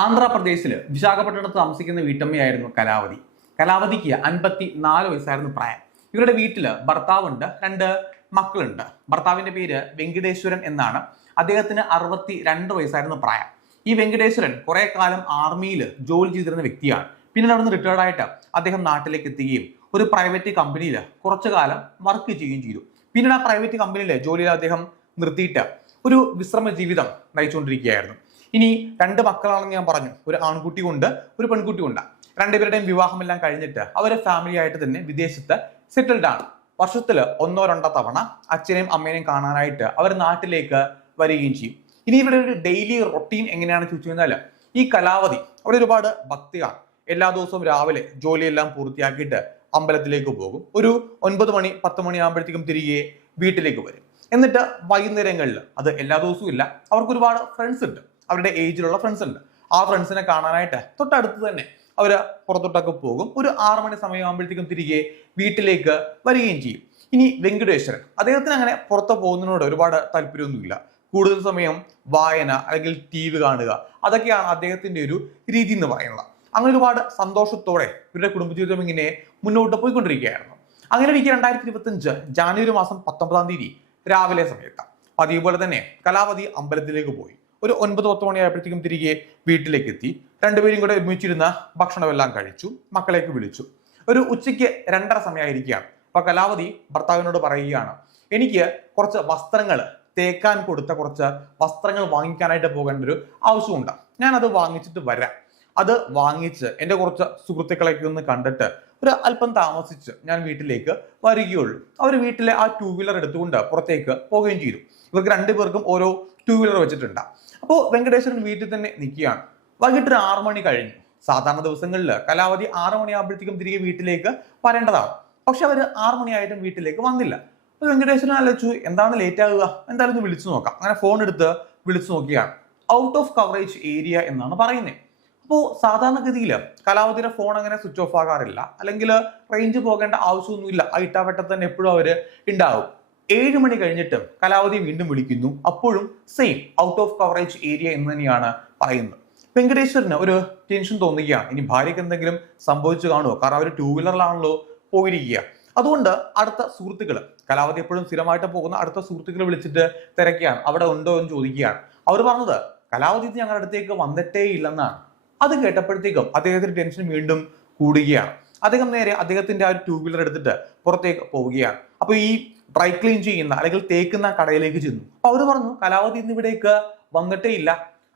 ആന്ധ്രാപ്രദേശില് വിശാഖപട്ടണത്ത് താമസിക്കുന്ന വീട്ടമ്മയായിരുന്നു കലാവതി. കലാവതിക്ക് 54 വയസ്സായിരുന്നു പ്രായം. ഇവരുടെ വീട്ടില് ഭർത്താവുണ്ട്, 2 മക്കളുണ്ട്. ഭർത്താവിന്റെ പേര് വെങ്കിടേശ്വരൻ എന്നാണ്. അദ്ദേഹത്തിന് 62 വയസ്സായിരുന്നു പ്രായം. ഈ വെങ്കിടേശ്വരൻ കുറെ കാലം ആർമിയിൽ ജോലി ചെയ്തിരുന്ന വ്യക്തിയാണ്. പിന്നീട് അവിടെ നിന്ന് റിട്ടയർഡ് ആയിട്ട് അദ്ദേഹം നാട്ടിലേക്ക് എത്തുകയും ഒരു പ്രൈവറ്റ് കമ്പനിയിൽ കുറച്ചു കാലം വർക്ക് ചെയ്യുകയും ചെയ്തു. പിന്നീട് ആ പ്രൈവറ്റ് കമ്പനിയിലെ ജോലിയിൽ അദ്ദേഹം നിർത്തിയിട്ട് ഒരു വിശ്രമ ജീവിതം നയിച്ചുകൊണ്ടിരിക്കുകയായിരുന്നു. ഇനി 2 മക്കളാണെന്ന് ഞാൻ പറഞ്ഞു. ഒരു ആൺകുട്ടി ഉണ്ട്, ഒരു പെൺകുട്ടി ഉണ്ട്. രണ്ടുപേരുടെയും വിവാഹമെല്ലാം കഴിഞ്ഞിട്ട് അവരെ ഫാമിലി ആയിട്ട് തന്നെ വിദേശത്ത് സെറ്റിൽഡ് ആണ്. വർഷത്തിൽ 1-2 തവണ അച്ഛനെയും അമ്മേനെയും കാണാനായിട്ട് അവർ നാട്ടിലേക്ക് വരികയും ചെയ്യും. ഇനി ഇവിടെ ഒരു ഡെയിലി റൊട്ടീൻ എങ്ങനെയാണെന്ന് ചോദിച്ചു കഴിഞ്ഞാൽ, ഈ കലാവതി അവിടെ ഒരുപാട് ഭക്തിയാണ്. എല്ലാ ദിവസവും രാവിലെ ജോലിയെല്ലാം പൂർത്തിയാക്കിയിട്ട് അമ്പലത്തിലേക്ക് പോകും. ഒരു 9 മണി 10 മണി ആകുമ്പോഴത്തേക്കും തിരികെ വീട്ടിലേക്ക് വരും. എന്നിട്ട് വൈകുന്നേരങ്ങളിൽ, അത് എല്ലാ ദിവസവും ഇല്ല, അവർക്ക് ഒരുപാട് ഫ്രണ്ട്സ് ഉണ്ട്, അവരുടെ ഏജിലുള്ള ഫ്രണ്ട്സ് ഉണ്ട്. ആ ഫ്രണ്ട്സിനെ കാണാനായിട്ട് തൊട്ടടുത്ത് തന്നെ അവര് പുറത്തോട്ടൊക്കെ പോകും. ഒരു 6 മണി സമയമാകുമ്പോഴത്തേക്കും തിരികെ വീട്ടിലേക്ക് വരികയും ചെയ്യും. ഇനി വെങ്കടേശ്വരൻ, അദ്ദേഹത്തിന് അങ്ങനെ പുറത്ത് പോകുന്നതിനോട് ഒരുപാട് താല്പര്യമൊന്നുമില്ല. കൂടുതൽ സമയം വായന അല്ലെങ്കിൽ TV കാണുക, അതൊക്കെയാണ് അദ്ദേഹത്തിന്റെ ഒരു രീതി എന്ന് പറയുന്നത്. അങ്ങനെ ഒരുപാട് സന്തോഷത്തോടെ ഇവരുടെ കുടുംബജീവിതം ഇങ്ങനെ മുന്നോട്ട് പോയിക്കൊണ്ടിരിക്കുകയായിരുന്നു. അങ്ങനെ ഇരിക്കെ 2025 ജാനുവരി മാസം 19-ാം തീയതി രാവിലെ സമയത്ത് അതേപോലെ തന്നെ കലാവതി അമ്പലത്തിലേക്ക് പോയി. ഒരു 9-10 മണിയായപ്പോഴത്തേക്കും തിരികെ വീട്ടിലേക്ക് എത്തി. രണ്ടുപേരും കൂടെ ഒരുമിച്ചിരുന്ന് ഭക്ഷണമെല്ലാം കഴിച്ചു, മക്കളേക്ക് വിളിച്ചു. ഒരു ഉച്ചയ്ക്ക് 2:30 സമയമായിരിക്കുകയാണ്. അപ്പൊ കലാവതി ഭർത്താവിനോട് പറയുകയാണ്, എനിക്ക് കുറച്ച് വസ്ത്രങ്ങൾ, തേക്കാൻ കൊടുത്ത കുറച്ച് വസ്ത്രങ്ങൾ വാങ്ങിക്കാനായിട്ട് പോകേണ്ട ഒരു ആവശ്യമുണ്ട്, ഞാൻ അത് വാങ്ങിച്ചിട്ട് വരാം. അത് വാങ്ങിച്ച് എൻ്റെ കുറച്ച് സുഹൃത്തുക്കളെയൊക്കെ ഒന്ന് കണ്ടിട്ട് ഒരു അല്പം താമസിച്ച് ഞാൻ വീട്ടിലേക്ക് വരികയുള്ളൂ. അവർ വീട്ടിലെ ആ 2 വീലർ എടുത്തുകൊണ്ട് പുറത്തേക്ക് പോവുകയും ചെയ്തു. ഇവർക്ക് 2 പേർക്കും ഓരോ 2 വീലർ വെച്ചിട്ടുണ്ട്. അപ്പോൾ വെങ്കടേശ്വരൻ വീട്ടിൽ തന്നെ നിൽക്കുകയാണ്. വൈകിട്ട് ഒരു 6 മണി കഴിഞ്ഞു. സാധാരണ ദിവസങ്ങളിൽ കലാവതി 6 മണിയാകുമ്പോഴത്തേക്കും തിരികെ വീട്ടിലേക്ക് വരേണ്ടതാണ്. പക്ഷെ അവർ 6 മണിയായിട്ടും വീട്ടിലേക്ക് വന്നില്ല. അപ്പൊ വെങ്കടേശ്വരൻ ആലോചിച്ചു, എന്താണ് ലേറ്റ് ആകുക, എന്തായാലും ഒന്ന് വിളിച്ചു നോക്കാം. അങ്ങനെ ഫോൺ എടുത്ത് വിളിച്ചു നോക്കിയാണ്. ഔട്ട് ഓഫ് കവറേജ് ഏരിയ എന്നാണ് പറയുന്നത്. അപ്പോൾ സാധാരണഗതിയിൽ കലാവതിയുടെ ഫോൺ അങ്ങനെ സ്വിച്ച് ഓഫ് ആകാറില്ല, അല്ലെങ്കിൽ റേഞ്ച് പോകേണ്ട ആവശ്യമൊന്നുമില്ല. ആ ഇട്ടാവട്ടത്ത് തന്നെ എപ്പോഴും അവർ ഉണ്ടാവും. 7 മണി കഴിഞ്ഞിട്ടും കലാവതി വീണ്ടും വിളിക്കുന്നു. അപ്പോഴും same out of coverage area എന്ന് തന്നെയാണ് പറയുന്നത്. വെങ്കടേശ്വരന് ഒരു ടെൻഷൻ തോന്നുകയാണ്, ഇനി ഭാര്യയ്ക്ക് എന്തെങ്കിലും സംഭവിച്ചു കാണുമോ, കാരണം അവർ 2 വീലറിലാണല്ലോ പോയിരിക്കുക. അതുകൊണ്ട് അടുത്ത സുഹൃത്തുക്കൾ, കലാവതി എപ്പോഴും സ്ഥിരമായിട്ട് പോകുന്ന അടുത്ത സുഹൃത്തുക്കളെ വിളിച്ചിട്ട് തിരക്കുകയാണ്, അവിടെ ഉണ്ടോ എന്ന് ചോദിക്കുകയാണ്. അവർ പറഞ്ഞത് കലാവതി ഞങ്ങളുടെ അടുത്തേക്ക് വന്നിട്ടേ ഇല്ലെന്നാണ്. അത് കേട്ടപ്പോഴത്തേക്കും അദ്ദേഹത്തിന്റെ ടെൻഷൻ വീണ്ടും കൂടുകയാണ്. അദ്ദേഹം നേരെ അദ്ദേഹത്തിന്റെ ആ ഒരു 2 വീലർ എടുത്തിട്ട് പുറത്തേക്ക് പോവുകയാണ്. അപ്പൊ ഈ ഡ്രൈ ക്ലീൻ ചെയ്യുന്ന അല്ലെങ്കിൽ തേക്കുന്ന കടയിലേക്ക് ചെന്നു. അപ്പൊ അവര് പറഞ്ഞു, കലാവതി ഇന്ന് ഇവിടേക്ക് വന്നിട്ടേ ഇല്ല,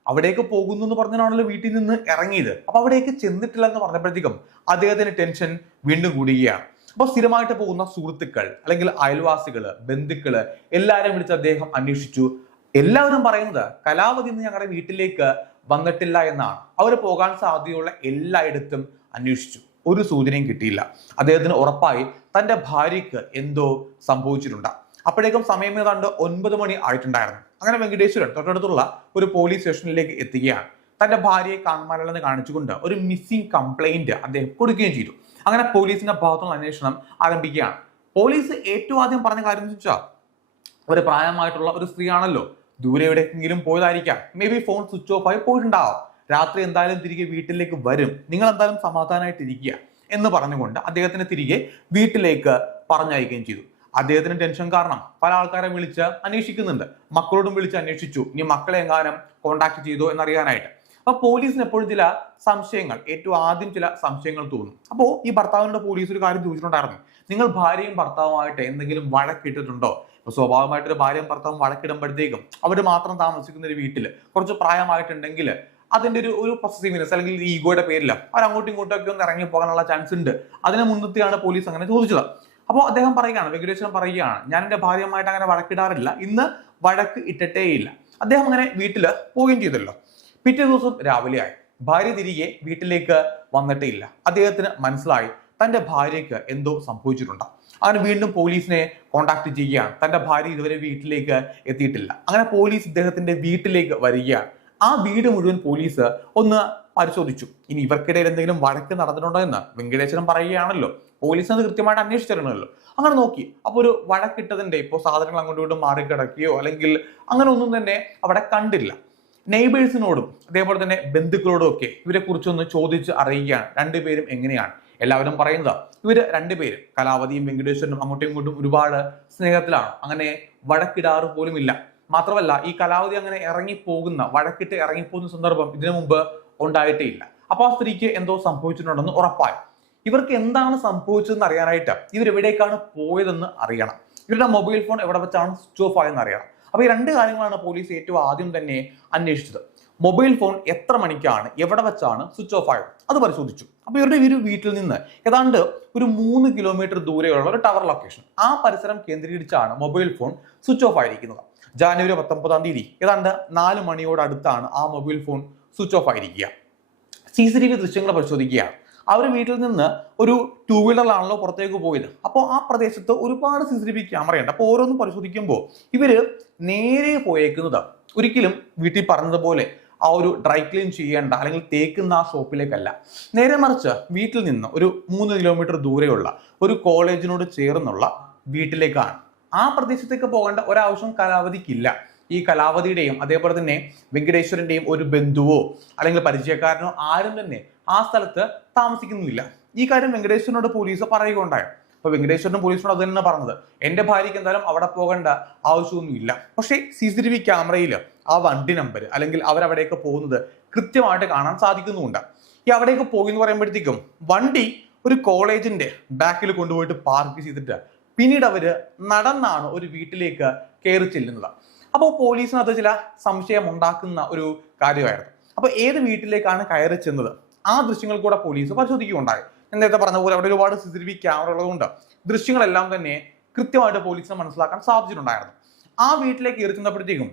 അവിടേക്ക് പോകുന്നു എന്ന് പറഞ്ഞാണല്ലോ വീട്ടിൽ നിന്ന് ഇറങ്ങിയത്, അപ്പൊ അവിടേക്ക് ചെന്നിട്ടില്ല എന്ന് പറഞ്ഞപ്പോഴത്തേക്കും അദ്ദേഹത്തിന്റെ ടെൻഷൻ വീണ്ടും കൂടുകയാണ്. അപ്പൊ സ്ഥിരമായിട്ട് പോകുന്ന സുഹൃത്തുക്കൾ അല്ലെങ്കിൽ അയൽവാസികള്, ബന്ധുക്കള് എല്ലാവരും വിളിച്ച് അദ്ദേഹം അന്വേഷിച്ചു. എല്ലാവരും പറയുന്നത് കലാവതി ഇന്ന് ഞങ്ങളുടെ വീട്ടിലേക്ക് വന്നിട്ടില്ല എന്നാണ്. അവർ പോകാൻ സാധ്യതയുള്ള എല്ലായിടത്തും അന്വേഷിച്ചു, ഒരു സൂചനയും കിട്ടിയില്ല. അദ്ദേഹത്തിന് ഉറപ്പായി തന്റെ ഭാര്യയ്ക്ക് എന്തോ സംഭവിച്ചിട്ടുണ്ട്. അപ്പോഴേക്കും സമയം ഏതാണ്ട് 9 മണി ആയിട്ടുണ്ടായിരുന്നു. അങ്ങനെ വെങ്കടേശ്വരൻ തൊട്ടടുത്തുള്ള ഒരു പോലീസ് സ്റ്റേഷനിലേക്ക് എത്തുകയാണ്. തന്റെ ഭാര്യയെ കാണാനില്ലെന്ന് കാണിച്ചുകൊണ്ട് ഒരു മിസ്സിംഗ് കംപ്ലൈന്റ് അദ്ദേഹം കൊടുക്കുകയും ചെയ്തു. അങ്ങനെ പോലീസിന്റെ ഭാഗത്തുള്ള അന്വേഷണം ആരംഭിക്കുകയാണ്. പോലീസ് ഏറ്റവും ആദ്യം പറഞ്ഞ കാര്യം എന്ന് വെച്ചാൽ, ഒരു പ്രായമായിട്ടുള്ള ഒരു സ്ത്രീയാണല്ലോ, ദൂരെ എവിടെയെങ്കിലും പോയതായിരിക്കാം, maybe phone switch off ആയി പോയിട്ടുണ്ടാവും, രാത്രി എന്തായാലും തിരികെ വീട്ടിലേക്ക് വരും, നിങ്ങൾ എന്തായാലും സമാധാനമായിട്ടിരിക്കുക എന്ന് പറഞ്ഞുകൊണ്ട് അദ്ദേഹത്തിന് തിരികെ വീട്ടിലേക്ക് പറഞ്ഞയക്കുകയും ചെയ്തു. അദ്ദേഹത്തിന് ടെൻഷൻ കാരണം പല ആൾക്കാരെ വിളിച്ച് അന്വേഷിക്കുന്നുണ്ട്. മക്കളോടും വിളിച്ച് അന്വേഷിച്ചു, ഇനി മക്കളെ എങ്ങാനും കോണ്ടാക്ട് ചെയ്തോ എന്നറിയാനായിട്ട്. അപ്പൊ പോലീസിന് എപ്പോഴും ചില സംശയങ്ങൾ, ഏറ്റവും ആദ്യം ചില സംശയങ്ങൾ തോന്നും. അപ്പോ ഈ ഭർത്താവിനോട് പോലീസ് ഒരു കാര്യം ചോദിച്ചിട്ടുണ്ടായിരുന്നു, നിങ്ങൾ ഭാര്യയും ഭർത്താവുമായിട്ട് എന്തെങ്കിലും വഴക്കിട്ടിട്ടുണ്ടോ? ഇപ്പൊ സ്വാഭാവികമായിട്ടൊരു ഭാര്യയും ഭർത്താവും വഴക്കിടുമ്പോഴത്തേക്കും അവർ മാത്രം താമസിക്കുന്ന ഒരു വീട്ടിൽ കുറച്ച് പ്രായമായിട്ടുണ്ടെങ്കിൽ അതിന്റെ ഒരു പൊസസീവ്നെസ് അല്ലെങ്കിൽ ഈഗോയുടെ പേരില്ല അവർ അങ്ങോട്ടും ഇങ്ങോട്ടും ഒക്കെ ഒന്ന് ഇറങ്ങി പോകാനുള്ള ചാൻസ് ഉണ്ട്. അതിനെ മുൻനിർത്തിയാണ് പോലീസ് അങ്ങനെ ചോദിച്ചത്. അപ്പോൾ അദ്ദേഹം പറയുകയാണ്, വെങ്കടേശ്വരൻ പറയുകയാണ്, ഞാൻ എന്റെ ഭാര്യയുമായിട്ട് അങ്ങനെ വഴക്കിടാറില്ല, ഇന്ന് വഴക്ക് ഇട്ടിട്ടേ ഇല്ല. അദ്ദേഹം അങ്ങനെ വീട്ടില് പോവുകയും ചെയ്തല്ലോ. പിറ്റേ ദിവസം രാവിലെ ആയി, ഭാര്യ തിരികെ വീട്ടിലേക്ക് വന്നിട്ടേ ഇല്ല. അദ്ദേഹത്തിന് മനസ്സിലായി തന്റെ ഭാര്യയ്ക്ക് എന്തോ സംഭവിച്ചിട്ടുണ്ട്. അങ്ങനെ വീണ്ടും പോലീസിനെ കോണ്ടാക്ട് ചെയ്യുകയാണ്. തന്റെ ഭാര്യ ഇതുവരെ വീട്ടിലേക്ക് എത്തിയിട്ടില്ല. അങ്ങനെ പോലീസ് ഇദ്ദേഹത്തിന്റെ വീട്ടിലേക്ക് വരികയാണ്. ആ വീട് മുഴുവൻ പോലീസ് ഒന്ന് പരിശോധിച്ചു. ഇനി ഇവർക്കിടയിൽ എന്തെങ്കിലും വഴക്ക് നടന്നിട്ടുണ്ടോ എന്ന് വെങ്കടേശ്വരൻ പറയുകയാണല്ലോ, പോലീസ് അത് കൃത്യമായിട്ട് അന്വേഷിച്ചിരുന്നല്ലോ. അങ്ങനെ നോക്കി, അപ്പൊ ഒരു വഴക്കിട്ടതിന്റെ, ഇപ്പോൾ സാധനങ്ങൾ അങ്ങോട്ടും ഇങ്ങോട്ടും മാറിക്കിടക്കുകയോ അല്ലെങ്കിൽ അങ്ങനെ ഒന്നും തന്നെ അവിടെ കണ്ടില്ല. നെയ്ബേഴ്സിനോടും അതേപോലെ തന്നെ ബന്ധുക്കളോടും ഒക്കെ ഇവരെ കുറിച്ചൊന്ന് ചോദിച്ച് അറിയുകയാണ് രണ്ടുപേരും എങ്ങനെയാണ്. എല്ലാവരും പറയുന്നത് ഇവര് രണ്ടുപേരും കലാവതിയും വെങ്കടേശ്വരനും അങ്ങോട്ടും ഇങ്ങോട്ടും ഒരുപാട് സ്നേഹത്തിലാണ്, അങ്ങനെ വഴക്കിടാറ് പോലും ഇല്ല. മാത്രമല്ല ഈ കലാവതി അങ്ങനെ വഴക്കിട്ട് ഇറങ്ങിപ്പോകുന്ന സന്ദർഭം ഇതിനു മുമ്പ് ഉണ്ടായിട്ടേ ഇല്ല. അപ്പൊ ആ സ്ത്രീക്ക് എന്തോ സംഭവിച്ചിട്ടുണ്ടെന്ന് ഉറപ്പായി. ഇവർക്ക് എന്താണ് സംഭവിച്ചതെന്ന് അറിയാനായിട്ട് ഇവരെവിടേക്കാണ് പോയതെന്ന് അറിയണം. ഇവരുടെ മൊബൈൽ ഫോൺ എവിടെ വെച്ചാണ് സ്വിച്ച് ഓഫ് ആയെന്ന് അറിയണം. അപ്പൊ ഈ രണ്ട് കാര്യങ്ങളാണ് പോലീസ് ഏറ്റവും ആദ്യം തന്നെ അന്വേഷിച്ചത്. മൊബൈൽ ഫോൺ എത്ര മണിക്കാണ് എവിടെ വെച്ചാണ് സ്വിച്ച് ഓഫ് ആയത് അത് പരിശോധിച്ചു. അപ്പൊ ഇവരുടെ ഒരു വീട്ടിൽ നിന്ന് ഏതാണ്ട് ഒരു 3 കിലോമീറ്റർ ദൂരെയുള്ള ഒരു ടവർ ലൊക്കേഷൻ, ആ പരിസരം കേന്ദ്രീകരിച്ചാണ് മൊബൈൽ ഫോൺ സ്വിച്ച് ഓഫ് ആയിരിക്കുന്നത്. ജാനുവരി 19-ാം തീയതി ഏതാണ്ട് 4 മണിയോട് അടുത്താണ് ആ മൊബൈൽ ഫോൺ സ്വിച്ച് ഓഫ് ആയിരിക്കുക. CCTV ദൃശ്യങ്ങൾ പരിശോധിക്കുകയാണ്. അവർ വീട്ടിൽ നിന്ന് ഒരു 2 വീലറിലാണല്ലോ പുറത്തേക്ക് പോയത്. അപ്പോൾ ആ പ്രദേശത്ത് ഒരുപാട് CCTV ക്യാമറയുണ്ട്. അപ്പോൾ ഓരോന്നും പരിശോധിക്കുമ്പോൾ ഇവര് നേരെ പോയേക്കുന്നത് ഒരിക്കലും വീട്ടിൽ പറഞ്ഞതുപോലെ ആ ഒരു ഡ്രൈ ക്ലീൻ ചെയ്യേണ്ട അല്ലെങ്കിൽ തേക്കുന്ന ആ ഷോപ്പിലേക്കല്ല. നേരെ മറിച്ച് വീട്ടിൽ നിന്ന് ഒരു 3 കിലോമീറ്റർ ദൂരെയുള്ള ഒരു കോളേജിനോട് ചേർന്നുള്ള വീട്ടിലേക്കാണ്. ആ പ്രദേശത്തേക്ക് പോകേണ്ട ഒരാവശ്യം കലാവതിക്കില്ല. ഈ കലാവതിയുടെയും അതേപോലെ തന്നെ വെങ്കടേശ്വരന്റെയും ഒരു ബന്ധുവോ അല്ലെങ്കിൽ പരിചയക്കാരനോ ആരും തന്നെ ആ സ്ഥലത്ത് താമസിക്കുന്നില്ല. ഈ കാര്യം വെങ്കടേശ്വരനോട് പോലീസ് പറയുകയുണ്ടായി. അപ്പൊ വെങ്കടേശ്വരനും പോലീസിനോട് അത് തന്നെ പറഞ്ഞത്, എന്റെ ഭാര്യയ്ക്ക് എന്തായാലും അവിടെ പോകേണ്ട ആവശ്യമൊന്നുമില്ല. പക്ഷേ CCTV ക്യാമറയിൽ ആ വണ്ടി നമ്പർ അല്ലെങ്കിൽ അവരവിടേക്ക് പോകുന്നത് കൃത്യമായിട്ട് കാണാൻ സാധിക്കുന്നുമുണ്ട്. ഈ അവിടേക്ക് പോയി എന്ന് പറയുമ്പോഴത്തേക്കും വണ്ടി ഒരു കോളേജിന്റെ ബാക്കിൽ കൊണ്ടുപോയിട്ട് പാർക്ക് ചെയ്തിട്ട് പിന്നീട് അവര് നടന്നാണ് ഒരു വീട്ടിലേക്ക് കയറി ചെല്ലുന്നത്. അപ്പോൾ പോലീസിനകത്ത് ചില സംശയം ഉണ്ടാക്കുന്ന ഒരു കാര്യമായിരുന്നു. അപ്പൊ ഏത് വീട്ടിലേക്കാണ് കയറി ചെന്നത് ആ ദൃശ്യങ്ങൾ കൂടെ പോലീസ് പരിശോധിക്കുകയുണ്ടായി. ഞാൻ നേരത്തെ പറഞ്ഞ പോലെ അവിടെ ഒരുപാട് CCTV ക്യാമറ ഉള്ളതുകൊണ്ട് ദൃശ്യങ്ങളെല്ലാം തന്നെ കൃത്യമായിട്ട് പോലീസിനെ മനസ്സിലാക്കാൻ സാധിച്ചിട്ടുണ്ടായിരുന്നു. ആ വീട്ടിലേക്ക് കയറി ചെന്നപ്പോഴത്തേക്കും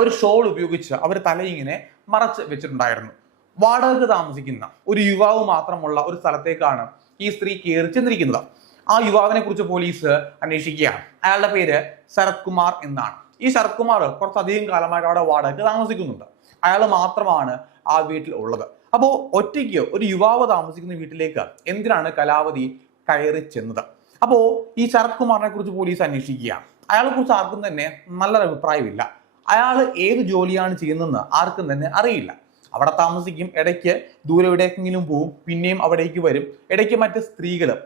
ഒരു ഷോൾ ഉപയോഗിച്ച് അവർ തലയിങ്ങനെ മറച്ച് വെച്ചിട്ടുണ്ടായിരുന്നു. വാടകയ്ക്ക് താമസിക്കുന്ന ഒരു യുവാവ് മാത്രമുള്ള ഒരു സ്ഥലത്തേക്കാണ് ഈ സ്ത്രീ കയറി ചെന്നിരിക്കുന്നത്. ആ യുവാവിനെ കുറിച്ച് പോലീസ് അന്വേഷിക്കുകയാണ്. അയാളുടെ പേര് ശരത് കുമാർ എന്നാണ്. ഈ ശരത് കുമാർ കുറച്ചധികം കാലമായിട്ട് അവിടെ വാടകയ്ക്ക് താമസിക്കുന്നുണ്ട്. അയാൾ മാത്രമാണ് ആ വീട്ടിൽ ഉള്ളത്. അപ്പോ ഒറ്റയ്ക്ക് ഒരു യുവാവ് താമസിക്കുന്ന വീട്ടിലേക്ക് എന്തിനാണ് കലാവതി കയറി ചെന്നത്? അപ്പോ ഈ ശരത് കുമാറിനെ കുറിച്ച് പോലീസ് അന്വേഷിക്കുകയാണ്. അയാളെ കുറിച്ച് ആർക്കും തന്നെ നല്ലൊരു അഭിപ്രായമില്ല. അയാൾ ഏത് ജോലിയാണ് ചെയ്യുന്നതെന്ന് ആർക്കും തന്നെ അറിയില്ല. അവിടെ താമസിക്കും, ഇടയ്ക്ക് ദൂരെ എവിടേക്കെങ്കിലും പോവും, പിന്നെയും അവിടേക്ക് വരും. ഇടയ്ക്ക് മറ്റ്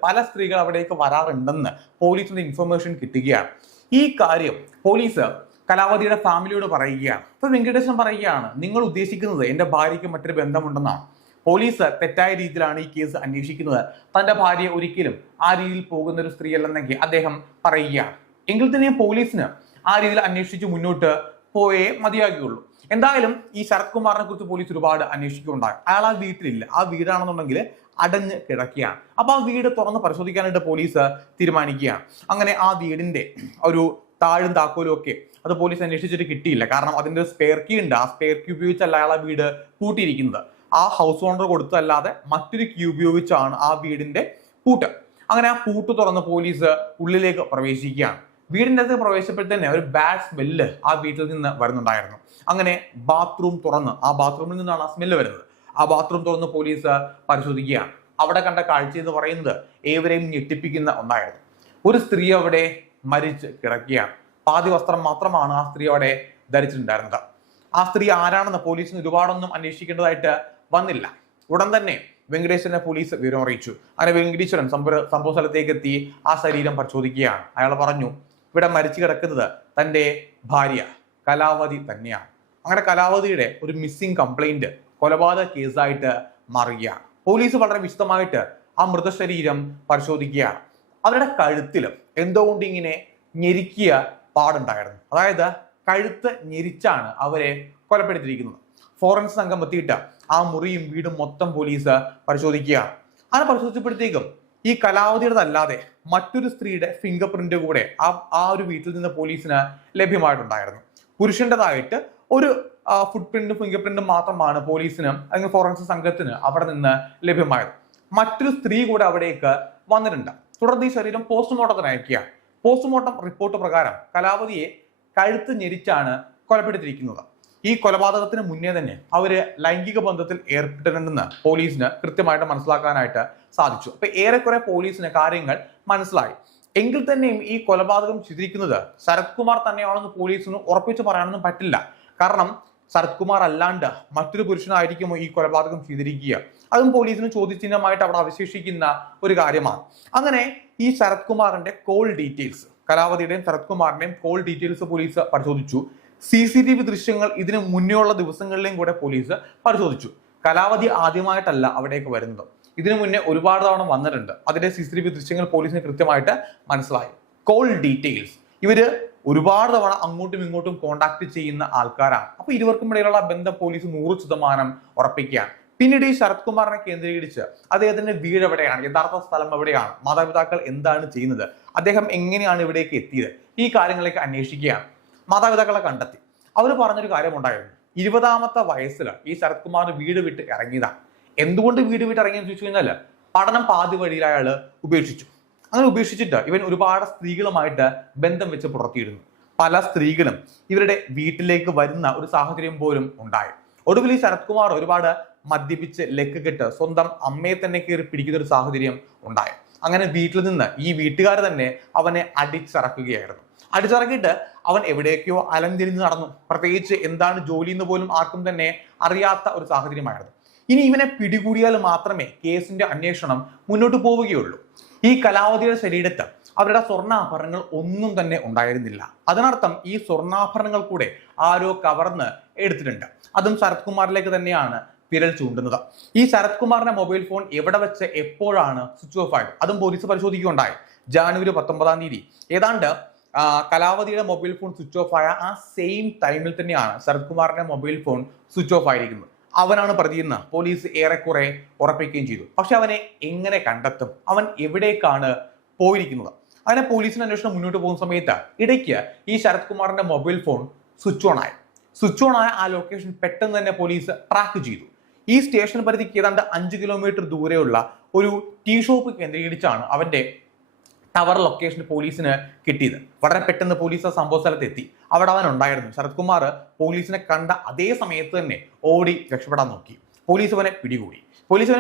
പല സ്ത്രീകൾ അവിടേക്ക് വരാറുണ്ടെന്ന് പോലീസിന്റെ ഇൻഫർമേഷൻ കിട്ടുകയാണ്. ഈ കാര്യം പോലീസ് കലാവതിയുടെ ഫാമിലിയോട് പറയുകയാണ്. അപ്പൊ വെങ്കടേശൻ പറയുകയാണ്, നിങ്ങൾ ഉദ്ദേശിക്കുന്നത് എന്റെ ഭാര്യയ്ക്ക് മറ്റൊരു ബന്ധമുണ്ടെന്നാണ്. പോലീസ് തെറ്റായ രീതിയിലാണ് ഈ കേസ് അന്വേഷിക്കുന്നത്. തന്റെ ഭാര്യ ഒരിക്കലും ആ രീതിയിൽ പോകുന്ന ഒരു സ്ത്രീയല്ലെന്നൊക്കെ അദ്ദേഹം പറയുകയാണ്. എങ്കിൽ തന്നെ പോലീസിന് ആ രീതിയിൽ അന്വേഷിച്ച് മുന്നോട്ട് പോയേ മതിയാകുകയുള്ളൂ. എന്തായാലും ഈ ശരത് കുമാറിനെ കുറിച്ച് പോലീസ് ഒരുപാട് അന്വേഷിക്കുകയുണ്ടായി. അയാൾ ആ വീട്ടിലില്ല. ആ വീടാണെന്നുണ്ടെങ്കിൽ അടഞ്ഞ് കിടക്കുകയാണ്. അപ്പൊ ആ വീട് തുറന്ന് പരിശോധിക്കാനായിട്ട് പോലീസ് തീരുമാനിക്കുകയാണ്. അങ്ങനെ ആ വീടിന്റെ ഒരു താഴും താക്കോലും ഒക്കെ അത് പോലീസ് അന്വേഷിച്ചിട്ട് കിട്ടിയില്ല. കാരണം അതിന്റെ സ്പെയർ കീ ഉണ്ട്. ആ സ്പെയർ കീ ഉപയോഗിച്ചല്ല അയാൾ ആ വീട് പൂട്ടിയിരിക്കുന്നത്. ആ ഹൗസ് ഓണർ കൊടുത്തല്ലാതെ മറ്റൊരു കീ ഉപയോഗിച്ചാണ് ആ വീടിന്റെ പൂട്ട്. അങ്ങനെ ആ പൂട്ട് തുറന്ന് പോലീസ് ഉള്ളിലേക്ക് പ്രവേശിക്കുകയാണ്. വീടിൻ്റെ അകത്ത് പ്രവേശിച്ചപ്പോഴത്തന്നെ ഒരു ബാഡ് സ്മെല്ല് ആ വീട്ടിൽ നിന്ന് വരുന്നുണ്ടായിരുന്നു. അങ്ങനെ ബാത്റൂം തുറന്ന്, ആ ബാത്റൂമിൽ നിന്നാണ് ആ സ്മെല്ല് വരുന്നത്. ആ ബാത്റൂം തുറന്ന് പോലീസ് പരിശോധിക്കുകയാണ്. അവിടെ കണ്ട കാഴ്ച എന്ന് പറയുന്നത് ഏവരെയും ഞെട്ടിപ്പിക്കുന്ന ഒന്നായിരുന്നു. ഒരു സ്ത്രീ അവിടെ മരിച്ച് കിടക്കുകയാണ്. പാതി വസ്ത്രം മാത്രമാണ് ആ സ്ത്രീ അവിടെ ധരിച്ചിട്ടുണ്ടായിരുന്നത്. ആ സ്ത്രീ ആരാണെന്ന് പോലീസിന് ഒരുപാടൊന്നും അന്വേഷിക്കേണ്ടതായിട്ട് വന്നില്ല. ഉടൻ തന്നെ വെങ്കടേശ്വരനെ പോലീസ് വിവരം അറിയിച്ചു. അങ്ങനെ വെങ്കടേശ്വരൻ സംഭവ സ്ഥലത്തേക്ക് എത്തി ആ ശരീരം പരിശോധിക്കുകയാണ്. അയാൾ പറഞ്ഞു, ഇവിടെ മരിച്ചു കിടക്കുന്നത് തൻ്റെ ഭാര്യ കലാവതി തന്നെയാണ്. അങ്ങനെ കലാവതിയുടെ ഒരു മിസ്സിംഗ് കംപ്ലൈന്റ് കൊലപാതക കേസായിട്ട് മാറുകയാണ്. പോലീസ് വളരെ വിശദമായിട്ട് ആ മൃതശരീരം പരിശോധിക്കുകയാണ്. അവരുടെ കഴുത്തിൽ എന്തുകൊണ്ട് ഇങ്ങനെ ഞെരിക്കിയ പാടുണ്ടായിരുന്നു. അതായത് കഴുത്ത് ഞെരിച്ചാണ് അവരെ കൊലപ്പെടുത്തിയിരിക്കുന്നത്. ഫോറൻസിക് സംഘം എത്തിയിട്ട് ആ മുറിയും വീടും മൊത്തം പോലീസ് പരിശോധിക്കുകയാണ്. അങ്ങനെ പരിശോധിച്ചപ്പോഴത്തേക്കും ഈ കലാവതിയുടേതല്ലാതെ മറ്റൊരു സ്ത്രീയുടെ ഫിംഗർ പ്രിന്റ് കൂടെ ആ ഒരു വീട്ടിൽ നിന്ന് പോലീസിന് ലഭ്യമായിട്ടുണ്ടായിരുന്നു. പുരുഷന്റേതായിട്ട് ഒരു ഫുട് പ്രിന്റും ഫിംഗർ പ്രിന്റും മാത്രമാണ് പോലീസിന് അല്ലെങ്കിൽ ഫോറൻസിക് സംഘത്തിന് അവിടെ നിന്ന് ലഭ്യമായത്. മറ്റൊരു സ്ത്രീ കൂടെ അവിടേക്ക് വന്നിട്ടുണ്ട്. തുടർന്ന് ഈ ശരീരം പോസ്റ്റ്മോർട്ടത്തിന് അയക്കുകയാണ്. പോസ്റ്റ്മോർട്ടം റിപ്പോർട്ട് പ്രകാരം കലാവതിയെ കഴുത്ത് ഞെരിച്ചാണ് കൊലപ്പെടുത്തിയിരിക്കുന്നത്. ഈ കൊലപാതകത്തിന് മുന്നേ തന്നെ അവര് ലൈംഗിക ബന്ധത്തിൽ ഏർപ്പെട്ടിട്ടുണ്ടെന്ന് പോലീസിന് കൃത്യമായിട്ട് മനസ്സിലാക്കാനായിട്ട് സാധിച്ചു. അപ്പൊ ഏറെക്കുറെ പോലീസിന് കാര്യങ്ങൾ മനസ്സിലായി. എങ്കിൽ തന്നെയും ഈ കൊലപാതകം ചെയ്തിരിക്കുന്നത് ശരത് കുമാർ തന്നെയാണെന്ന് പോലീസിന് ഉറപ്പിച്ച് പറയാനൊന്നും പറ്റില്ല. കാരണം ശരത് കുമാർ അല്ലാണ്ട് മറ്റൊരു പുരുഷനായിരിക്കുമോ ഈ കൊലപാതകം ചെയ്തിരിക്കുക? അതും പോലീസിന് ചോദ്യചിഹ്നമായിട്ട് അവിടെ അവശേഷിക്കുന്ന ഒരു കാര്യമാണ്. അങ്ങനെ ഈ ശരത് കുമാറിന്റെ കോൾ ഡീറ്റെയിൽസ്, കലാവതിയുടെയും ശരത് കുമാറിന്റെയും കോൾ ഡീറ്റെയിൽസ് പോലീസ് പരിശോധിച്ചു. CCTV ദൃശ്യങ്ങൾ ഇതിനു മുന്നേയുള്ള ദിവസങ്ങളിലെയും കൂടെ പോലീസ് പരിശോധിച്ചു. കലാവതി ആദ്യമായിട്ടല്ല അവിടേക്ക് വരുന്നത്, ഇതിനു മുന്നേ ഒരുപാട് തവണ വന്നിട്ടുണ്ട്. അതിന്റെ CCTV ദൃശ്യങ്ങൾ പോലീസിന് കൃത്യമായിട്ട് മനസ്സിലായി. കോൾ ഡീറ്റെയിൽസ്, ഇവര് ഒരുപാട് തവണ അങ്ങോട്ടും ഇങ്ങോട്ടും കോണ്ടാക്ട് ചെയ്യുന്ന ആൾക്കാരാണ്. അപ്പൊ ഇരുവർക്കും ഇടയിലുള്ള ബന്ധം പോലീസ് 100% ഉറപ്പിക്കുകയാണ്. പിന്നീട് ഈ ശരത് കുമാറിനെ കേന്ദ്രീകരിച്ച് അദ്ദേഹത്തിന്റെ വീട് എവിടെയാണ്, യഥാർത്ഥ സ്ഥലം എവിടെയാണ്, മാതാപിതാക്കൾ എന്താണ് ചെയ്യുന്നത്, അദ്ദേഹം എങ്ങനെയാണ് ഇവിടേക്ക് എത്തിയത്, ഈ കാര്യങ്ങളൊക്കെ അന്വേഷിക്കുകയാണ്. മാതാപിതാക്കളെ കണ്ടെത്തി. അവർ പറഞ്ഞൊരു കാര്യമുണ്ടായിരുന്നു, 20ാമത്തെ വയസ്സിൽ ഈ ശരത് കുമാർ വീട് വിട്ട് ഇറങ്ങിയതാണ്. എന്തുകൊണ്ട് വീട് വിട്ട് ഇറങ്ങിയെന്ന് ചോദിച്ചു കഴിഞ്ഞാൽ പഠനം പാതി വഴിയിൽ അയാൾ ഉപേക്ഷിച്ചു. അങ്ങനെ ഉപേക്ഷിച്ചിട്ട് ഇവൻ ഒരുപാട് സ്ത്രീകളുമായിട്ട് ബന്ധം വെച്ച് പുറത്തിയിരുന്നു. പല സ്ത്രീകളും ഇവരുടെ വീട്ടിലേക്ക് വരുന്ന ഒരു സാഹചര്യം പോലും ഉണ്ടായി. ഒടുവിൽ ഈ ശരത് കുമാർ ഒരുപാട് മദ്യപിച്ച് ലെക്ക് കെട്ട് സ്വന്തം അമ്മയെ തന്നെ കയറി പിടിക്കുന്ന ഒരു സാഹചര്യം ഉണ്ടായി. അങ്ങനെ വീട്ടിൽ നിന്ന് ഈ വീട്ടുകാർ തന്നെ അവനെ അടിച്ചിറക്കുകയായിരുന്നു. അടിച്ചിറക്കിയിട്ട് അവൻ എവിടേക്കോ അലഞ്ഞിരിഞ്ഞ് നടന്നു. പ്രത്യേകിച്ച് എന്താണ് ജോലി എന്ന് പോലും ആർക്കും തന്നെ അറിയാത്ത ഒരു സാഹചര്യമായിരുന്നു. ഇനി ഇവനെ പിടികൂടിയാൽ മാത്രമേ കേസിന്റെ അന്വേഷണം മുന്നോട്ട് പോവുകയുള്ളൂ. ഈ കലാവതിയുടെ ശരീരത്ത് അവരുടെ സ്വർണ്ണാഭരണങ്ങൾ ഒന്നും തന്നെ ഉണ്ടായിരുന്നില്ല. അതിനർത്ഥം ഈ സ്വർണ്ണാഭരണങ്ങൾ കൂടെ ആരോ കവർന്ന് എടുത്തിട്ടുണ്ട്. അതും ശരത് കുമാറിലേക്ക് തന്നെയാണ് വിരൽ ചൂണ്ടുന്നത്. ഈ ശരത് കുമാറിന്റെ മൊബൈൽ ഫോൺ എവിടെ വെച്ച് എപ്പോഴാണ് സ്വിച്ച് ഓഫ് ആയത്, അതും പോലീസ് പരിശോധിക്കുകയുണ്ടായി. ജനുവരി 19-ാം തീയതി ഏതാണ്ട് കലാവതിയുടെ മൊബൈൽ ഫോൺ സ്വിച്ച് ഓഫ് ആയ ആ സെയിം ടൈമിൽ തന്നെയാണ് ശരത് കുമാറിന്റെ മൊബൈൽ ഫോൺ സ്വിച്ച് ഓഫ് ആയിരിക്കുന്നത്. അവനാണ് പ്രതിയെന്ന് പോലീസ് ഏറെക്കുറെ ഉറപ്പിക്കുകയും ചെയ്തു. പക്ഷെ അവനെ എങ്ങനെ കണ്ടെത്തും, അവൻ എവിടേക്കാണ് പോയിരിക്കുന്നത്? അങ്ങനെ പോലീസിന്റെ അന്വേഷണം മുന്നോട്ട് പോകുന്ന സമയത്ത് ഇടയ്ക്ക് ഈ ശരത് കുമാറിന്റെ മൊബൈൽ ഫോൺ സ്വിച്ച് ഓൺ ആയ ആ ലൊക്കേഷൻ പെട്ടെന്ന് തന്നെ പോലീസ് ട്രാക്ക് ചെയ്തു. ഈ സ്റ്റേഷൻ പരിധിക്ക് ഏതാണ്ട് 5 കിലോമീറ്റർ ദൂരെയുള്ള ഒരു ടീ ഷോപ്പ് കേന്ദ്രീകരിച്ചാണ് അവന്റെ ടവർ ലൊക്കേഷൻ പോലീസിന് കിട്ടിയത്. വളരെ പെട്ടെന്ന് പോലീസ് ആ സംഭവ സ്ഥലത്ത് എത്തി. അവിടെ അവൻ ഉണ്ടായിരുന്നു. ശരത് കുമാർ പോലീസിനെ കണ്ട അതേ സമയത്ത് തന്നെ ഓടി രക്ഷപ്പെടാൻ നോക്കി. പോലീസ് അവനെ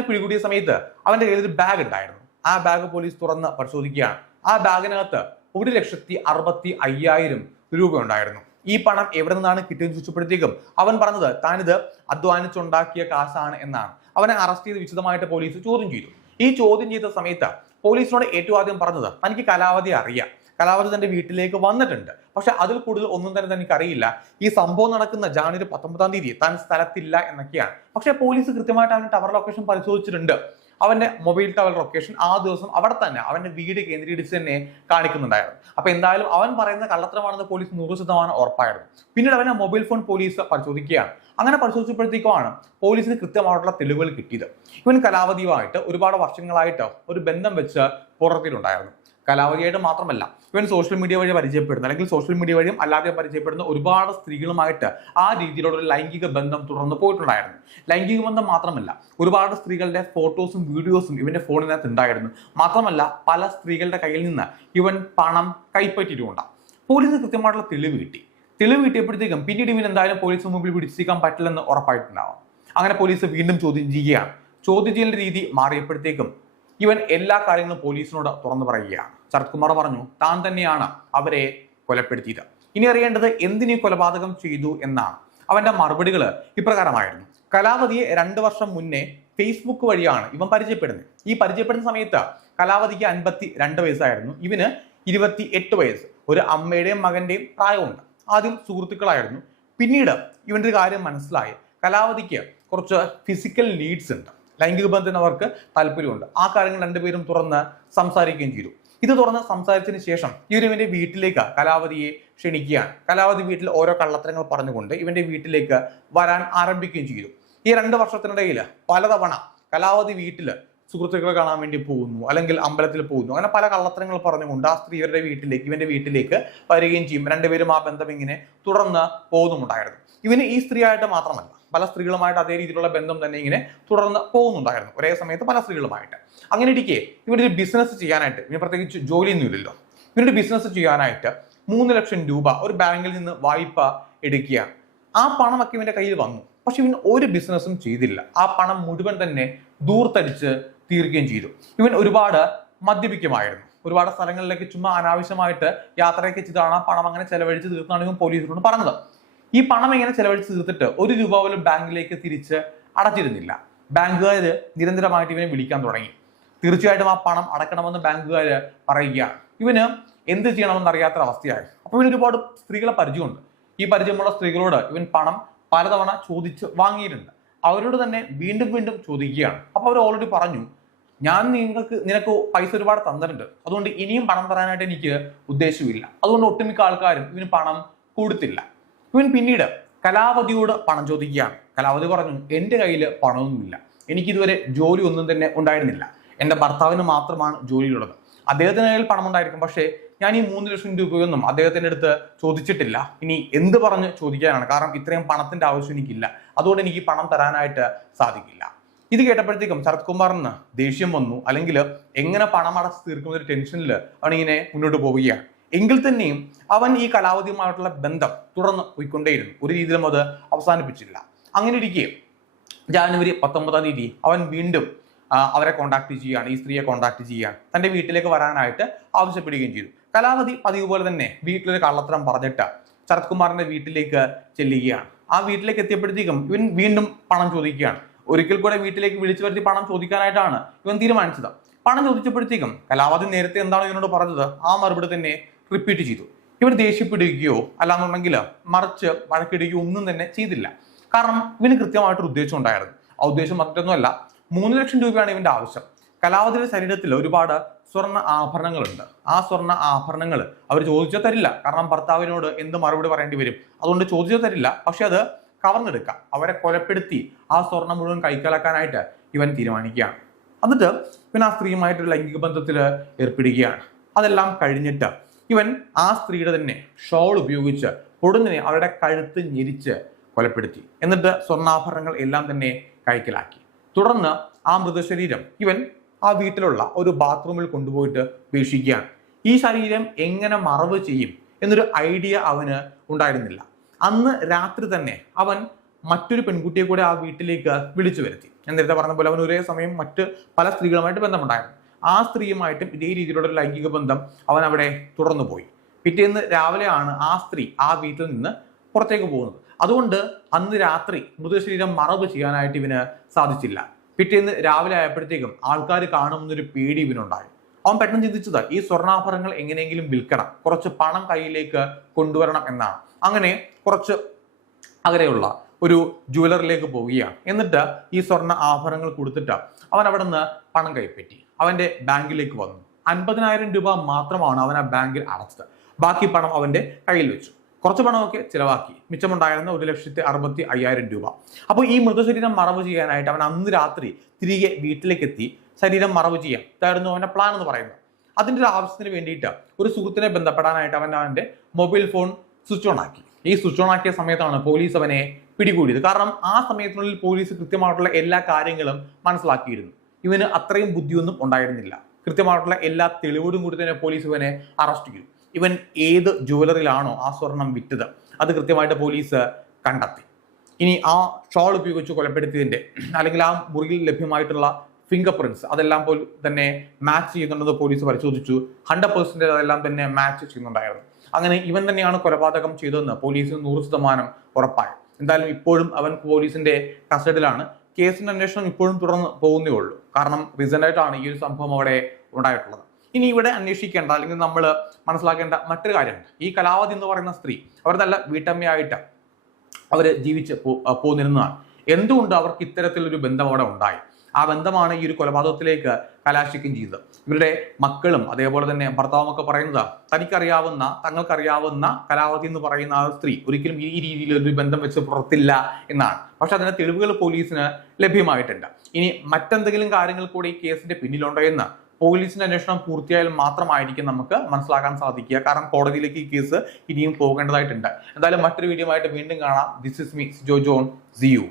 പിടികൂടിയ സമയത്ത് അവന്റെ കയ്യിൽ ഒരു ബാഗ് ഉണ്ടായിരുന്നു. ആ ബാഗ് പോലീസ് തുറന്ന് പരിശോധിക്കുകയാണ്. ആ ബാഗിനകത്ത് 1,65,000 രൂപ ഉണ്ടായിരുന്നു. ഈ പണം എവിടെ നിന്നാണ് കിട്ടിയെന്ന് ചോദിച്ചപ്പോഴത്തേക്കും അവൻ പറഞ്ഞത് താനിത് അധ്വാനിച്ചുണ്ടാക്കിയ കാശാണ് എന്നാണ്. അവനെ അറസ്റ്റ് ചെയ്ത് വിശദമായിട്ട് പോലീസ് ചോദ്യം ചെയ്തു. ഈ ചോദ്യം ചെയ്ത സമയത്ത് പോലീസിനോട് ഏറ്റവും ആദ്യം പറഞ്ഞത് തനിക്ക് കലാവതി അറിയാം, കലാവതി തന്റെ വീട്ടിലേക്ക് വന്നിട്ടുണ്ട്, പക്ഷെ അതിൽ കൂടുതൽ ഒന്നും തന്നെ തനിക്ക് അറിയില്ല. ഈ സംഭവം നടക്കുന്ന ജനുവരി 19-ാം തീയതി താൻ സ്ഥലത്തില്ല എന്നൊക്കെയാണ്. പക്ഷെ പോലീസ് കൃത്യമായിട്ട് അവന്റെ ടവർ ലൊക്കേഷൻ പരിശോധിച്ചിട്ടുണ്ട്. അവന്റെ മൊബൈൽ ടവർ ലൊക്കേഷൻ ആ ദിവസം അവിടെ തന്നെ അവന്റെ വീട് കേന്ദ്രീകരിച്ച് തന്നെ കാണിക്കുന്നുണ്ടായിരുന്നു. അപ്പൊ എന്തായാലും അവൻ പറയുന്ന കള്ളത്തരമാണെന്ന് പോലീസ് 100% ഉറപ്പായിരുന്നു. പിന്നീട് അവന്റെ മൊബൈൽ ഫോൺ പോലീസ് പരിശോധിക്കുകയാണ്. അങ്ങനെ പരിശോധിച്ചപ്പോഴത്തേക്കുമാണ് പോലീസിന് കൃത്യമായിട്ടുള്ള തെളിവുകൾ കിട്ടിയത്. ഇവൻ കലാവതിയുമായിട്ട് ഒരുപാട് വർഷങ്ങളായിട്ട് ഒരു ബന്ധം വെച്ച് പുറത്തിലുണ്ടായിരുന്നു. കലാവതിയായിട്ട് മാത്രമല്ല, ഇവൻ സോഷ്യൽ മീഡിയ വഴി പരിചയപ്പെടുന്ന അല്ലെങ്കിൽ സോഷ്യൽ മീഡിയ വഴിയും അല്ലാതെ പരിചയപ്പെടുന്ന ഒരുപാട് സ്ത്രീകളുമായിട്ട് ആ രീതിയിലുള്ള ഒരു ലൈംഗിക ബന്ധം തുടർന്ന് പോയിട്ടുണ്ടായിരുന്നു. ലൈംഗിക ബന്ധം മാത്രമല്ല, ഒരുപാട് സ്ത്രീകളുടെ ഫോട്ടോസും വീഡിയോസും ഇവന്റെ ഫോണിനകത്ത് ഉണ്ടായിരുന്നു. മാത്രമല്ല പല സ്ത്രീകളുടെ കയ്യിൽ നിന്ന് ഇവൻ പണം കൈപ്പറ്റിയിട്ടുമുണ്ട്. പോലീസിന് കൃത്യമായിട്ടുള്ള തെളിവ് കിട്ടിയപ്പോഴത്തേക്കും പിന്നീട് ഇവൻ എന്തായാലും പോലീസിന് മുമ്പിൽ പിടിച്ചിരിക്കാൻ പറ്റില്ലെന്ന് ഉറപ്പായിട്ടുണ്ടാവും. അങ്ങനെ പോലീസ് വീണ്ടും ചോദ്യം ചെയ്യുകയാണ്. ചോദ്യം ചെയ്യേണ്ട രീതി മാറിയപ്പോഴത്തേക്കും ഇവൻ എല്ലാ കാര്യങ്ങളും പോലീസിനോട് തുറന്നു പറയുകയാണ്. ശരത് കുമാർ പറഞ്ഞു താൻ തന്നെയാണ് അവരെ കൊലപ്പെടുത്തിയത്. ഇനി അറിയേണ്ടത് എന്തിനീ കൊലപാതകം ചെയ്തു എന്നാണ്. അവന്റെ മറുപടികൾ ഇപ്രകാരമായിരുന്നു. കലാവതിയെ 2 വർഷം മുന്നേ ഫേസ്ബുക്ക് വഴിയാണ് ഇവൻ പരിചയപ്പെടുന്നത്. ഈ പരിചയപ്പെടുന്ന സമയത്ത് കലാവതിക്ക് 52 വയസ്സായിരുന്നു, ഇവന് 28 വയസ്സ്. ഒരു അമ്മയുടെയും മകന്റെയും പ്രായമുണ്ട്. ആദ്യം സുഹൃത്തുക്കളായിരുന്നു. പിന്നീട് ഇവന്റെ ഒരു കാര്യം മനസ്സിലായി, കലാവതിക്ക് കുറച്ച് ഫിസിക്കൽ നീഡ്സ് ഉണ്ട്, ലൈംഗിക ബന്ധത്തിന് അവർക്ക് താല്പര്യമുണ്ട്. ആ കാര്യങ്ങൾ രണ്ടുപേരും തുറന്ന് സംസാരിക്കുകയും ചെയ്തു. ഇത് തുറന്ന് സംസാരിച്ചതിന് ശേഷം ഇവന്റെ വീട്ടിലേക്ക് കലാവതിയെ ക്ഷണിക്കുകയാണ്. കലാവതി വീട്ടിൽ ഓരോ കള്ളത്തരങ്ങൾ പറഞ്ഞുകൊണ്ട് ഇവന്റെ വീട്ടിലേക്ക് വരാൻ ആരംഭിക്കുകയും ചെയ്തു. ഈ 2 വർഷത്തിനിടയിൽ പലതവണ കലാവതി വീട്ടില് സുഹൃത്തുക്കളെ കാണാൻ വേണ്ടി പോകുന്നു, അല്ലെങ്കിൽ അമ്പലത്തിൽ പോകുന്നു. അങ്ങനെ പല കള്ളത്തരങ്ങൾ പറഞ്ഞുകൊണ്ട് ആ സ്ത്രീ ഇവന്റെ വീട്ടിലേക്ക് വരികയും ചെയ്യും. രണ്ടുപേരും ആ ബന്ധം ഇങ്ങനെ തുടർന്ന് പോകുന്നുണ്ടായിരുന്നു. ഇവന് ഈ സ്ത്രീയായിട്ട് മാത്രമല്ല, പല സ്ത്രീകളുമായിട്ട് അതേ രീതിയിലുള്ള ബന്ധം തന്നെ ഇങ്ങനെ തുടർന്ന് പോകുന്നുണ്ടായിരുന്നു, ഒരേ സമയത്ത് പല സ്ത്രീകളുമായിട്ട്. അങ്ങനെ ഇരിക്കെ ഇവനൊരു ബിസിനസ് ചെയ്യാനായിട്ട്, ഇവന് പ്രത്യേകിച്ച് ജോലിയൊന്നും ഇല്ലല്ലോ, ഇവനൊരു ബിസിനസ് ചെയ്യാനായിട്ട് 3 ലക്ഷം രൂപ ഒരു ബാങ്കിൽ നിന്ന് വായ്പ എടുക്കുകയാണ്. ആ പണമൊക്കെ ഇവന്റെ കയ്യിൽ വന്നു. പക്ഷെ ഇവൻ ഒരു ബിസിനസ്സും ചെയ്തില്ല. ആ പണം മുഴുവൻ തന്നെ ദൂർത്തടിച്ച് തീർക്കുകയും ചെയ്തു. ഇവൻ ഒരുപാട് മദ്യപിക്കുമായിരുന്നു. ഒരുപാട് സ്ഥലങ്ങളിലേക്ക് ചുമ്മാ അനാവശ്യമായിട്ട് യാത്രയൊക്കെ ചെയ്താണ് ആ പണം അങ്ങനെ ചെലവഴിച്ച് തീർന്നാണ് ഇവൻ പോലീസിനോട് പറഞ്ഞത്. ഈ പണം ഇങ്ങനെ ചെലവഴിച്ച് തീർത്തിട്ട് 1 രൂപ പോലും ബാങ്കിലേക്ക് തിരിച്ച് അടച്ചിരുന്നില്ല. ബാങ്കുകാർ നിരന്തരമായിട്ട് ഇവനെ വിളിക്കാൻ തുടങ്ങി. തീർച്ചയായിട്ടും ആ പണം അടക്കണമെന്ന് ബാങ്കുകാർ പറയുകയാണ്. ഇവന് എന്ത് ചെയ്യണമെന്ന് അറിയാത്ത അവസ്ഥയായി. അപ്പോൾ ഇവന് ഒരുപാട് സ്ത്രീകളെ പരിചയമുണ്ട്. ഈ പരിചയമുള്ള സ്ത്രീകളോട് ഇവൻ പണം പലതവണ ചോദിച്ച് വാങ്ങിയിട്ടുണ്ട്. അവരോട് തന്നെ വീണ്ടും വീണ്ടും ചോദിക്കുകയാണ്. അപ്പോൾ അവർ ഓൾറെഡി പറഞ്ഞു, ഞാൻ നിനക്ക് പൈസ ഒരുപാട് തന്നിട്ടുണ്ട്, അതുകൊണ്ട് ഇനിയും പണം തരാനായിട്ട് എനിക്ക് ഉദ്ദേശമില്ല. അതുകൊണ്ട് ഒട്ടുമിക്ക ആൾക്കാരും ഇവന് പണം കൊടുത്തില്ല. ഇവൻ പിന്നീട് കലാവതിയോട് പണം ചോദിക്കുകയാണ്. കലാവതി പറഞ്ഞു, എൻ്റെ കയ്യിൽ പണമൊന്നുമില്ല, എനിക്കിതുവരെ ജോലി ഒന്നും തന്നെ ഉണ്ടായിരുന്നില്ല, എൻ്റെ ഭർത്താവിന് മാത്രമാണ് ജോലിയുള്ളത്. അദ്ദേഹത്തിന് കയ്യിൽ പണം ഉണ്ടായിരിക്കും, പക്ഷേ ഞാൻ ഈ 3 ലക്ഷം രൂപയൊന്നും അദ്ദേഹത്തിൻ്റെ അടുത്ത് ചോദിച്ചിട്ടില്ല. ഇനി എന്ത് പറഞ്ഞ് ചോദിക്കാനാണ്? കാരണം ഇത്രയും പണത്തിന്റെ ആവശ്യം എനിക്കില്ല, അതുകൊണ്ട് എനിക്ക് പണം തരാനായിട്ട് സാധിക്കില്ല. ഇത് കേട്ടപ്പോഴത്തേക്കും ശരത് കുമാറിന് ദേഷ്യം വന്നു. അല്ലെങ്കിൽ എങ്ങനെ പണം അടച്ച് തീർക്കുന്ന ഒരു ടെൻഷനിൽ അവൻ ഇങ്ങനെ മുന്നോട്ട് പോവുകയാണ്. എങ്കിൽ തന്നെയും അവൻ ഈ കലാവതിയുമായിട്ടുള്ള ബന്ധം തുടർന്ന് പോയിക്കൊണ്ടേയിരുന്നു. ഒരു രീതിയിലും അത് അവസാനിപ്പിച്ചില്ല. അങ്ങനെ ഇരിക്കെ ജാനുവരി 19-ാം തീയതി അവൻ വീണ്ടും അവരെ കോണ്ടാക്ട് ചെയ്യുകയാണ്, ഈ സ്ത്രീയെ കോണ്ടാക്ട് ചെയ്യുകയാണ്. തന്റെ വീട്ടിലേക്ക് വരാനായിട്ട് ആവശ്യപ്പെടുകയും ചെയ്തു. കലാവതി പതിവ് പോലെ തന്നെ വീട്ടിലൊരു കള്ളത്തരം പറഞ്ഞിട്ട് ശരത് കുമാറിന്റെ വീട്ടിലേക്ക് ചെല്ലുകയാണ്. ആ വീട്ടിലേക്ക് എത്തിയപ്പോഴത്തേക്കും ഇവൻ വീണ്ടും പണം ചോദിക്കുകയാണ്. ഒരിക്കൽ കൂടെ വീട്ടിലേക്ക് വിളിച്ചു വരുത്തി പണം ചോദിക്കാനായിട്ടാണ് ഇവൻ തീരുമാനിച്ചത്. പണം ചോദിച്ചപ്പോഴത്തേക്കും കലാവതി നേരത്തെ എന്താണ് ഇവനോട് പറഞ്ഞത് ആ മറുപടി തന്നെ റിപ്പീറ്റ് ചെയ്തു. ഇവൻ ദേഷ്യപ്പെടുകയോ അല്ലാന്നുണ്ടെങ്കിൽ മറിച്ച് വഴക്കിടുകയോ ഒന്നും തന്നെ ചെയ്തില്ല. കാരണം ഇവന് കൃത്യമായിട്ടൊരു ഉദ്ദേശം ഉണ്ടായിരുന്നു. ആ ഉദ്ദേശം മറ്റൊന്നുമല്ല, 3 ലക്ഷം രൂപയാണ് ഇവന്റെ ആവശ്യം. കലാവതിയുടെ ശരീരത്തിൽ ഒരുപാട് സ്വർണ്ണ ആഭരണങ്ങളുണ്ട്. ആ സ്വർണ്ണ ആഭരണങ്ങൾ അവർ ചോദിച്ചാൽ തരില്ല. കാരണം ഭർത്താവിനോട് എന്ത് മറുപടി പറയേണ്ടി വരും. അതുകൊണ്ട് ചോദിച്ചാൽ തരില്ല. പക്ഷെ അത് കവർന്നെടുക്കാം. അവരെ കൊലപ്പെടുത്തി ആ സ്വർണം മുഴുവൻ കൈക്കലാക്കാനായിട്ട് ഇവൻ തീരുമാനിക്കുകയാണ്. എന്നിട്ട് ഇവൻ ആ സ്ത്രീയുമായിട്ടൊരു ലൈംഗിക ബന്ധത്തിൽ ഏർപ്പെടുകയാണ്. അതെല്ലാം കഴിഞ്ഞിട്ട് ഇവൻ ആ സ്ത്രീയുടെ തന്നെ ഷോൾ ഉപയോഗിച്ച് പൊടുന്നിനെ അവരുടെ കഴുത്ത് ഞെരിച്ച് കൊലപ്പെടുത്തി. എന്നിട്ട് സ്വർണ്ണാഭരണങ്ങൾ എല്ലാം തന്നെ കൈക്കലാക്കി. തുടർന്ന് ആ മൃതശരീരം ഇവൻ ആ വീട്ടിലുള്ള ഒരു ബാത്റൂമിൽ കൊണ്ടുപോയിട്ട് ഉപേക്ഷിക്കുകയാണ്. ഈ ശരീരം എങ്ങനെ മറവ് ചെയ്യും എന്നൊരു ഐഡിയ അവന് ഉണ്ടായിരുന്നില്ല. അന്ന് രാത്രി തന്നെ അവൻ മറ്റൊരു പെൺകുട്ടിയെ കൂടെ ആ വീട്ടിലേക്ക് വിളിച്ചു വരുത്തി. ഞാൻ നേരത്തെ പറഞ്ഞ പോലെ അവൻ ഒരേ സമയം മറ്റ് പല സ്ത്രീകളുമായിട്ട് ബന്ധമുണ്ടായിരുന്നു. ആ സ്ത്രീയുമായിട്ടും ഇതേ രീതിയിലുള്ള ഒരു ലൈംഗിക ബന്ധം അവൻ അവിടെ തുടർന്നു പോയി. പിറ്റേന്ന് രാവിലെയാണ് ആ സ്ത്രീ ആ വീട്ടിൽ നിന്ന് പുറത്തേക്ക് പോകുന്നത്. അതുകൊണ്ട് അന്ന് രാത്രി മൃതശരീരം മറവ് ചെയ്യാനായിട്ട് ഇവന് സാധിച്ചില്ല. പിറ്റേന്ന് രാവിലെ ആയപ്പോഴത്തേക്കും ആൾക്കാർ കാണുമെന്നൊരു പേടി ഇവനുണ്ടായി. അവൻ പെട്ടെന്ന് ചിന്തിച്ചത് ഈ സ്വർണ്ണാഭരണങ്ങൾ എങ്ങനെയെങ്കിലും വിൽക്കണം, കുറച്ച് പണം കയ്യിലേക്ക് കൊണ്ടുവരണം എന്നാണ്. അങ്ങനെ കുറച്ച് അകലെയുള്ള ഒരു ജുവലറിലേക്ക് പോവുകയാണ്. എന്നിട്ട് ഈ സ്വർണ്ണ ആഭരണങ്ങൾ കൊടുത്തിട്ട് അവൻ അവിടെ നിന്ന് പണം കൈപ്പറ്റി അവന്റെ ബാങ്കിലേക്ക് വന്നു. 50,000 രൂപ മാത്രമാണ് അവൻ ആ ബാങ്കിൽ അടച്ചത്. ബാക്കി പണം അവന്റെ കയ്യിൽ വെച്ചു. കുറച്ച് പണമൊക്കെ ചിലവാക്കി. മിച്ചമുണ്ടായിരുന്ന 1,65,000 രൂപ. അപ്പോൾ ഈ മൃതശരീരം മറവ് ചെയ്യാനായിട്ട് അവൻ അന്ന് രാത്രി തിരികെ വീട്ടിലേക്ക് എത്തി ശരീരം മറവ് ചെയ്യാം. ഇതായിരുന്നു അവന്റെ പ്ലാൻ എന്ന് പറയുന്നത്. അതിന്റെ ഒരു ആവശ്യത്തിന് വേണ്ടിയിട്ട് ഒരു സുഹൃത്തിനെ ബന്ധപ്പെടാനായിട്ട് അവന്റെ മൊബൈൽ ഫോൺ സ്വിച്ച് ഓൺ ആക്കി. ഈ സ്വിച്ച് ഓൺ ആക്കിയ സമയത്താണ് പോലീസ് അവനെ പിടികൂടിയത്. കാരണം ആ സമയത്തിനുള്ളിൽ പോലീസ് കൃത്യമായിട്ടുള്ള എല്ലാ കാര്യങ്ങളും മനസ്സിലാക്കിയിരുന്നു. ഇവന് അത്രയും ബുദ്ധിയൊന്നും ഉണ്ടായിരുന്നില്ല. കൃത്യമായിട്ടുള്ള എല്ലാ തെളിവോടും കൂടി തന്നെ പോലീസ് ഇവനെ അറസ്റ്റ് ചെയ്തു. ഇവൻ ഏത് ജുവലറിയിലാണോ ആ സ്വർണം വിറ്റത് അത് കൃത്യമായിട്ട് പോലീസ് കണ്ടെത്തി. ഇനി ആ ഷോൾ ഉപയോഗിച്ച് കൊലപ്പെടുത്തിയതിന്റെ അല്ലെങ്കിൽ ആ മുറിയിൽ ലഭ്യമായിട്ടുള്ള ഫിംഗർ പ്രിന്റ്സ് അതെല്ലാം പോലും തന്നെ മാച്ച് ചെയ്യുന്നുണ്ടെന്ന് പോലീസ് പരിശോധിച്ചു. 100% അതെല്ലാം തന്നെ മാച്ച് ചെയ്യുന്നുണ്ടായിരുന്നു. അങ്ങനെ ഇവൻ തന്നെയാണ് കൊലപാതകം ചെയ്തതെന്ന് പോലീസിന് 100% ഉറപ്പായി. എന്തായാലും ഇപ്പോഴും അവൻ പോലീസിന്റെ കസ്റ്റഡിയിലാണ്. കേസിന്റെ അന്വേഷണം ഇപ്പോഴും തുടർന്ന് പോകുന്നേ ഉള്ളൂ. കാരണം റീസെന്റ് ആയിട്ടാണ് ഈ ഒരു സംഭവം അവിടെ ഉണ്ടായിട്ടുള്ളത്. ഇനി ഇവിടെ അന്വേഷിക്കേണ്ട അല്ലെങ്കിൽ നമ്മൾ മനസ്സിലാക്കേണ്ട മറ്റൊരു കാര്യമുണ്ട്. ഈ കലാവതി എന്ന് പറയുന്ന സ്ത്രീ അവർ നല്ല വീട്ടമ്മയായിട്ട് അവർ ജീവിച്ച് പോന്നിരുന്നതാണ്. എന്തുകൊണ്ട് അവർക്ക് ഇത്തരത്തിലൊരു ബന്ധം അവിടെ ഉണ്ടായി? ആ ബന്ധമാണ് ഈ ഒരു കൊലപാതകത്തിലേക്ക് കലാശിക്കുകയും ചെയ്തത്. ഇവരുടെ മക്കളും അതേപോലെ തന്നെ ഭർത്താവും ഒക്കെ പറയുന്നത് തങ്ങൾക്കറിയാവുന്ന കലാവതി എന്ന് പറയുന്ന ആ സ്ത്രീ ഒരിക്കലും ഈ രീതിയിൽ ഒരു ബന്ധം വെച്ച് പുറത്തില്ല എന്നാണ്. പക്ഷെ അതിന്റെ തെളിവുകൾ പോലീസിന് ലഭ്യമായിട്ടുണ്ട്. ഇനി മറ്റെന്തെങ്കിലും കാര്യങ്ങൾ കൂടി ഈ കേസിന്റെ പിന്നിലുണ്ടോ എന്ന് പോലീസിന്റെ അന്വേഷണം പൂർത്തിയായാൽ മാത്രമായിരിക്കും നമുക്ക് മനസ്സിലാക്കാൻ സാധിക്കുക. കാരണം കോടതിയിലേക്ക് ഈ കേസ് ഇനിയും പോകേണ്ടതായിട്ടുണ്ട്. എന്തായാലും മറ്റൊരു വീഡിയോ ആയിട്ട് വീണ്ടും കാണാം. This is me Jo John. See you.